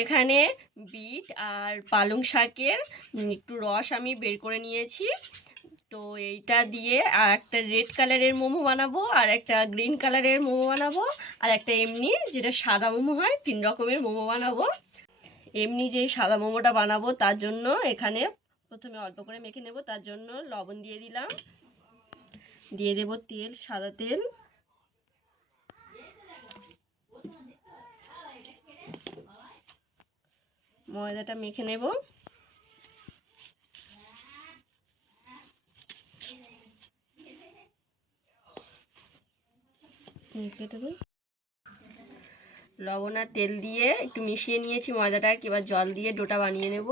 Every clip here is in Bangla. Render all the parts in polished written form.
এখানে বিট আর পালং শাকের একটু রস আমি বের করে নিয়েছি। তো এইটা দিয়ে আর একটা রেড কালারের মোমো বানাবো, আর একটা গ্রিন কালারের মোমো বানাবো, আর একটা এমনি যেটা সাদা মোমো হয়, 3 রকমের মোমো বানাবো। এমনি যে সাদা মোমোটা বানাবো তার জন্য এখানে প্রথমে অল্প করে মেখে নেব। তার জন্য লবণ দিয়ে দিলাম, দিয়ে দেব তেল, সাদা তেল, ময়দাটা মেখে নেব। লবণ আর তেল দিয়ে একটু মিশিয়ে নিয়েছি ময়দাটাকে। এবার জল দিয়ে ডোটা বানিয়ে নেব।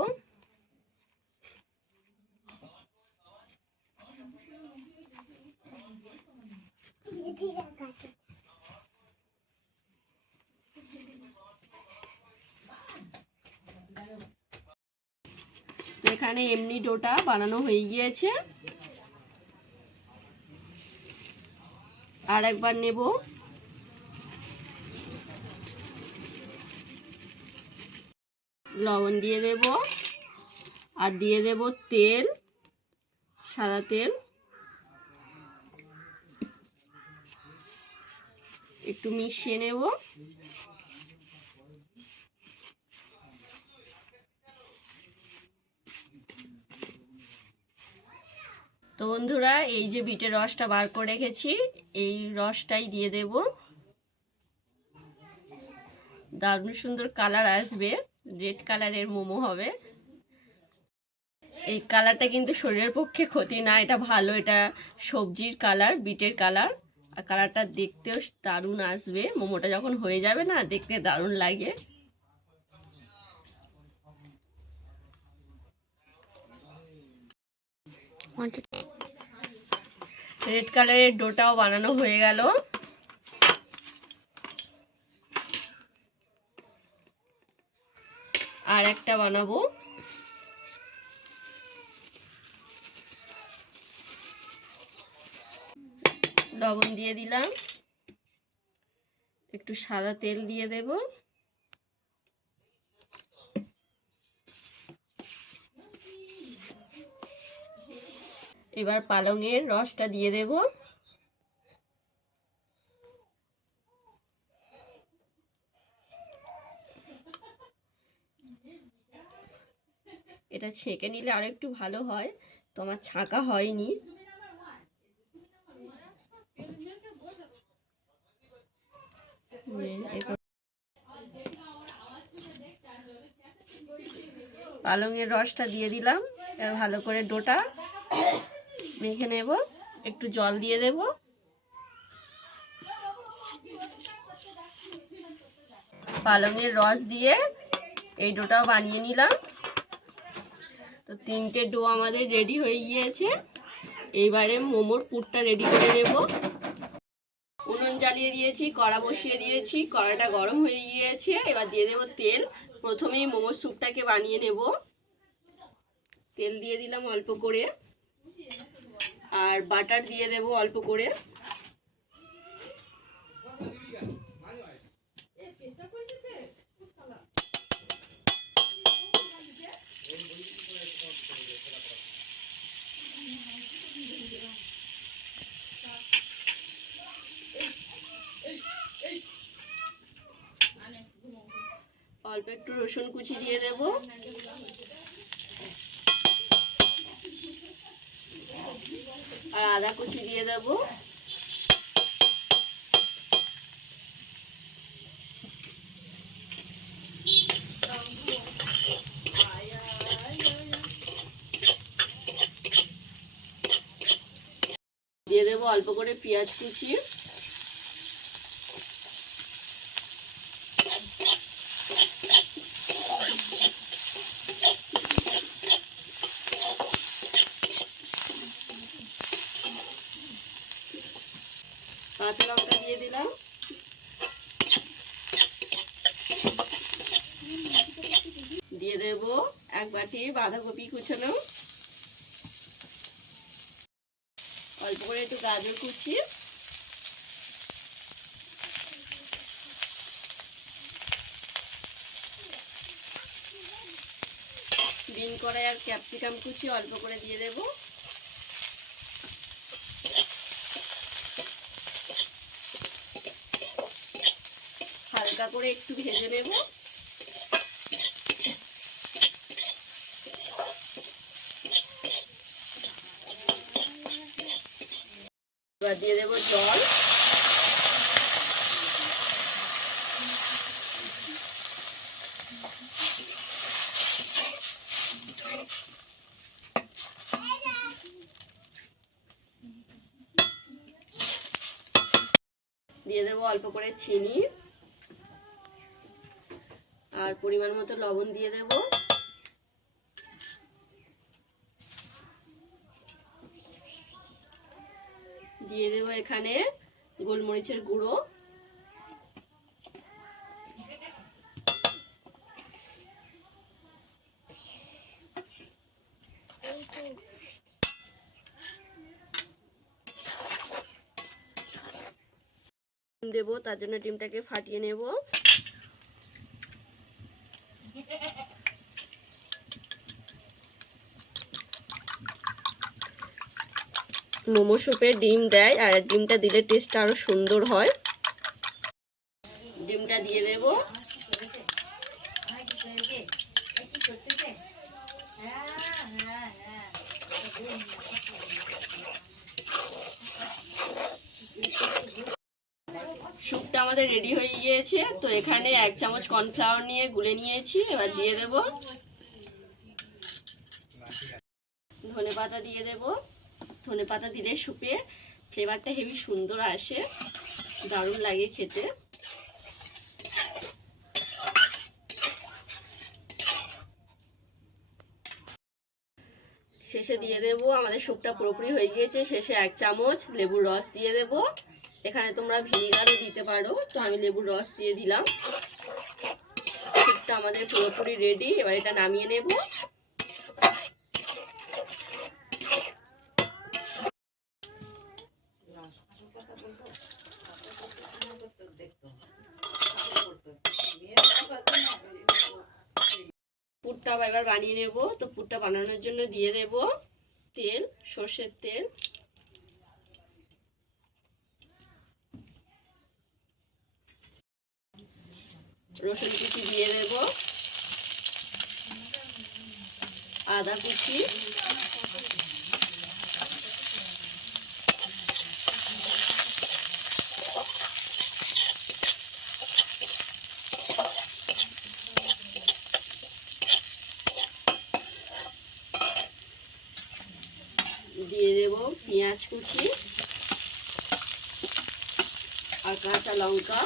এখানে এমনি ডোটা বানানো হয়ে গিয়েছে। আর একবার নেব। লবণ দিয়ে দেব আর দিয়ে দেব তেল, সাদা তেল, একটু মিশিয়ে নেব। তো বন্ধুরা, এই যে বিটের রসটা বার করে রেখেছি, এই রসটাই দিয়ে দেব। দারুণ সুন্দর কালার আসবে, রেড কালারের মোমো হবে। এই কালারটা কিন্তু শরীরের পক্ষে ক্ষতি না, এটা ভালো, এটা সবজির কালার, বিটের কালার। আর কালারটা দেখতেও দারুণ আসবে। মোমোটা যখন হয়ে যাবে না, দেখতে দারুণ লাগে। রেড কালারের ডোটাও বানানো হয়ে গেল। আর একটা বানাবো। লবণ দিয়ে দিলাম, একটু সাদা তেল দিয়ে দেব, এবার পালংয়ের রসটা দিয়ে দেব। এটা ছেঁকে নিলে আর একটু ভালো হয়, তো আমার ছাঁকা হয়নি। পালংয়ের রসটা দিয়ে দিলাম। এবার ভালো করে ডোটা মেখে নেব। একটু জল দিয়ে দেব। পালংয়ের রস দিয়ে এই ডোটাও বানিয়ে নিলাম। তো 3টে ডো আমাদের রেডি হয়ে গিয়েছে। এইবারে মোমোর পুরটা রেডি করে নেব। উনুন জ্বালিয়ে দিয়েছি, কড়া বসিয়ে দিয়েছি, কড়াটা গরম হয়ে গিয়েছে। এবার দিয়ে দেব তেল। প্রথমেই মোমোর স্যুপটাকে বানিয়ে নেব। তেল দিয়ে দিলাম অল্প করে, আর বাটার দিয়ে দেব অল্প করে। অল্প একটু রসুন কুচি দিয়ে দেব। আর আদা কুচি দিয়ে দেব। দিয়ে দেব অল্প করে পেঁয়াজ কুচি। কাঁচা লঙ্কা দিয়ে দিলাম। দিয়ে দেব 1 বাটি বাঁধাকপি কুচানো, অল্প করে একটু গাজর কুচি, গ্রিন কড়াই আর ক্যাপসিকাম কুচি অল্প করে দিয়ে দেব। হালকা করে একটু ভেজে নেব। এবার দিয়ে দেব জল। দিয়ে দেবো অল্প করে চিনি আর পরিমাণ মতো লবণ দিয়ে দেব। দিয়ে দেব এখানে গোলমরিচের গুঁড়ো। দেব, তার জন্য ডিমটাকে ফাটিয়ে নেব। মোমো স্যুপে ডিম দেয় আর ডিমটা দিলে টেস্টটা আরো সুন্দর হয়। ডিমটা দিয়ে দেব। স্যুপটা আমাদের রেডি হয়ে গিয়েছে। তো এখানে 1 চামচ কর্নফ্লাওয়ার নিয়ে গুলে নিয়েছি। এবার দিয়ে দেব ধনেপাতা দিয়ে দেব। ধনেপাতা দিলে স্যুপের ফ্লেভারটা হেবি সুন্দর আসে, দারুণ লাগে খেতে। শেষে দিয়ে দেব, আমাদের স্যুপটা পুরোপুরি হয়ে গিয়েছে, শেষে 1 চামচ লেবুর রস দিয়ে দেব। এখানে তোমরা ভিনেগারও দিতে পারো, তো আমি লেবুর রস দিয়ে দিলাম। স্যুপটা আমাদের পুরোপুরি রেডি। এবার এটা নামিয়ে নেব। পুরটা এবার বানিয়ে নেব। তো পুরটা বানানোর জন্য দিয়ে দেব তেল, সর্ষের তেল। রসুন কুচি দিয়ে দেব, আদা কুচি, দিয়ে দেব পেঁয়াজ কুচি আর কাঁচা লঙ্কা।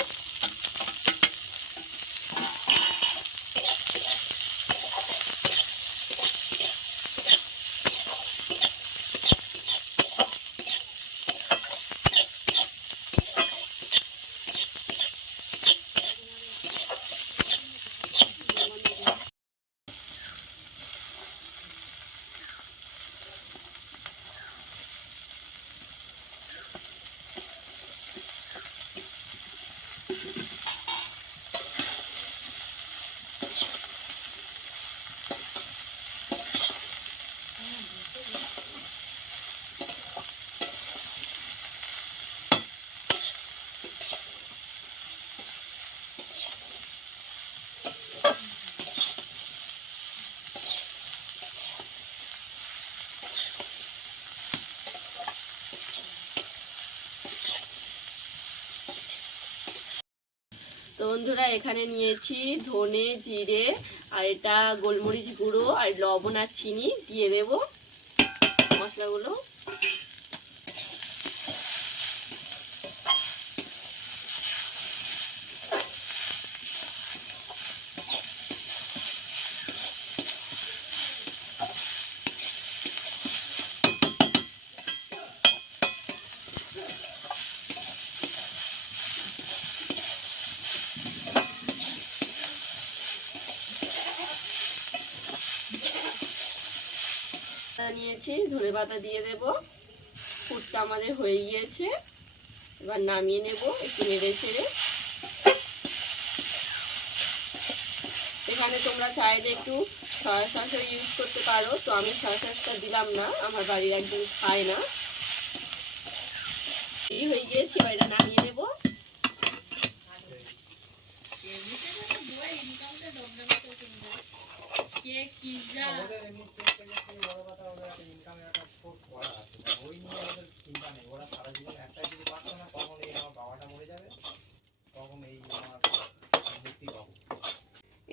তো বন্ধুরা এখানে নিয়েছি ধনে, জিরে আর এটা গোলমরিচ গুঁড়ো আর লবণ আর চিনি দিয়ে দেব মশলাগুলো। নিয়েছি ধনেপাতা দিয়ে দেব। পুরটা আমাদের হয়ে গিয়েছে, এবার নামিয়ে নেব একটু নেড়ে ছেড়ে। এখানে তোমরা চাইলে একটু সয়া সসও ইউজ করতে পারো, তো আমি সয়া সসটা দিলাম না, আমার বাড়ির একদম খায় না। এই হয়ে গিয়েছে, এটা নামিয়ে নেবো।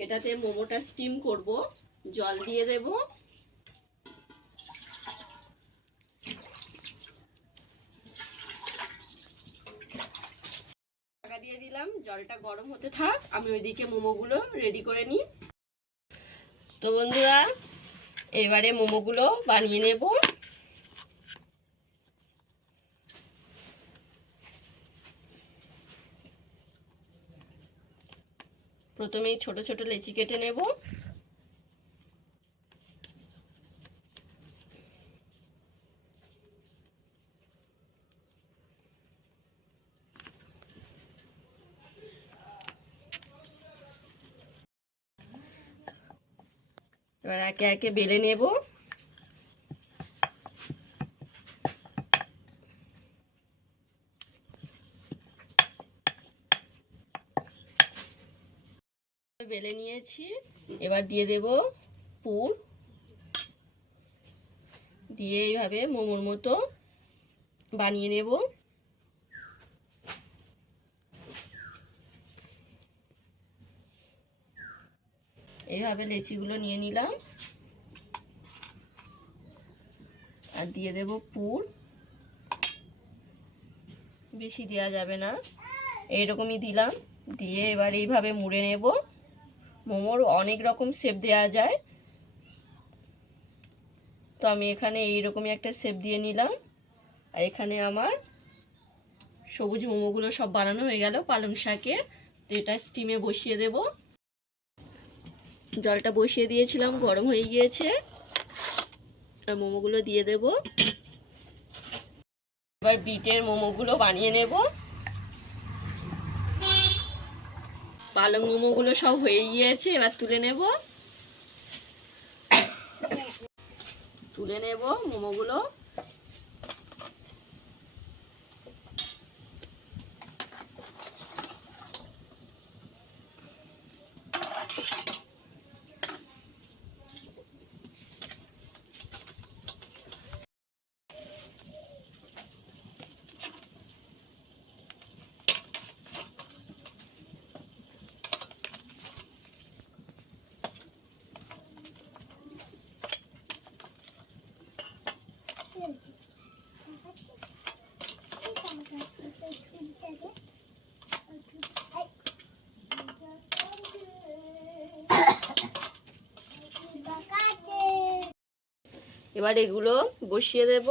এটাতে মোমোটা স্টিম করব, জল দিয়ে দেব। ঢাকা দিয়ে দিলাম, জলটা গরম হতে থাক, আমি ওইদিকে মোমোগুলো রেডি করে নিই। তো বন্ধুরা, এবারে মোমোগুলো বানিয়ে নেব। প্রথমেই ছোট ছোট লেচি কেটে নেব। এবার একে একে বেলে নেব। বেলে নিয়েছি, এবার দিয়ে দেব পুর, দিয়ে এইভাবে মোমোর মতো বানিয়ে নেব। এইভাবে লেচিগুলো নিয়ে নিলাম, আর দিয়ে দেব পুর, বেশি দেওয়া যাবে না, এইরকমই দিলাম। দিয়ে এবার এইভাবে মুড়ে নেব। মোমোর অনেক রকম শেপ দেওয়া যায়, তো আমি এখানে এইরকমই একটা শেপ দিয়ে নিলাম। আর এখানে আমার সবুজ মোমোগুলো সব বানানো হয়ে গেল পালং শাকে। তো এটা স্টিমে বসিয়ে দেব। জলটা বসিয়ে দিয়েছিলাম, গরম হয়ে গিয়েছে, আর মোমোগুলো দিয়ে দেব। এবার বিটের মোমোগুলো বানিয়ে নেব। পালং মোমোগুলো সব হয়ে গিয়েছে, এবার তুলে নেব। মোমোগুলো। এবার এগুলো বসিয়ে দেব।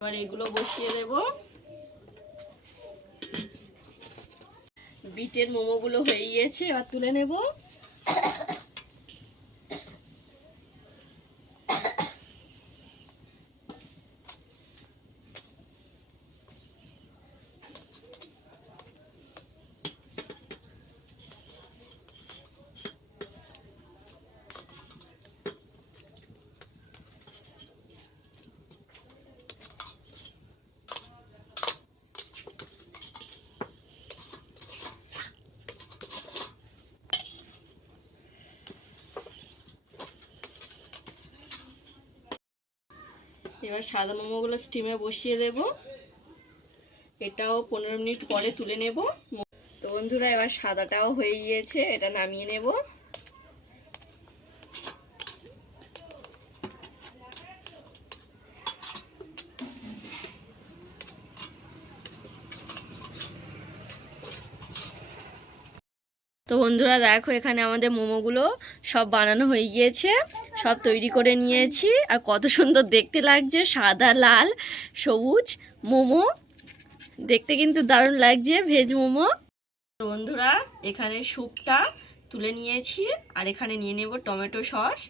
এবার এগুলো বসিয়ে দেব। বিটের মোমোগুলো হয়ে গিয়েছে, এবার তুলে নেব। এবার সাদা মোমোগুলো স্টিমে বসিয়ে দেব। এটাও 15 মিনিট পরে তুলে নেব। তো বন্ধুরা, এবার সাদাটাও হয়ে গিয়েছে, এটা নামিয়ে নেব। তো বন্ধুরা দেখো, এখানে আমাদের মোমোগুলো সব বানানো হয়ে গিয়েছে, সব তৈরি করে নিয়েছি। আর কত সুন্দর দেখতে লাগছে, সাদা লাল সবুজ মোমো, দেখতে কিন্তু দারুণ লাগছে ভেজ মোমো। তো বন্ধুরা, এখানে স্যুপটা তুলে নিয়েছি, আর এখানে নিয়ে নেব টমেটো সস।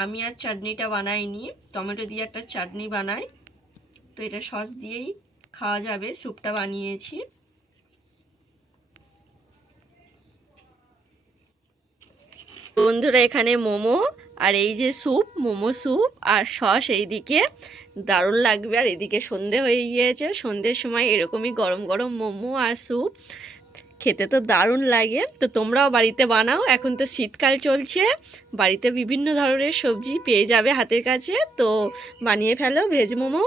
আমি আর চাটনিটা বানাইনি, টমেটো দিয়ে একটা চাটনি বানাই, তো এটা সস দিয়েই খাওয়া যাবে। স্যুপটা বানিয়েছি। বন্ধুরা এখানে মোমো আর এই যে স্যুপ, মোমো স্যুপ আর সস এইদিকে, দারুণ লাগবে। আর এদিকে সন্ধে হয়ে গিয়েছে, সন্ধ্যের সময় এরকমই গরম গরম মোমো আর স্যুপ খেতে তো দারুণ লাগে। তো তোমরাও বাড়িতে বানাও, এখন তো শীতকাল চলছে, বাড়িতে বিভিন্ন ধরনের সবজি পেয়ে যাবে হাতের কাছে, তো বানিয়ে ফেলো ভেজ মোমো।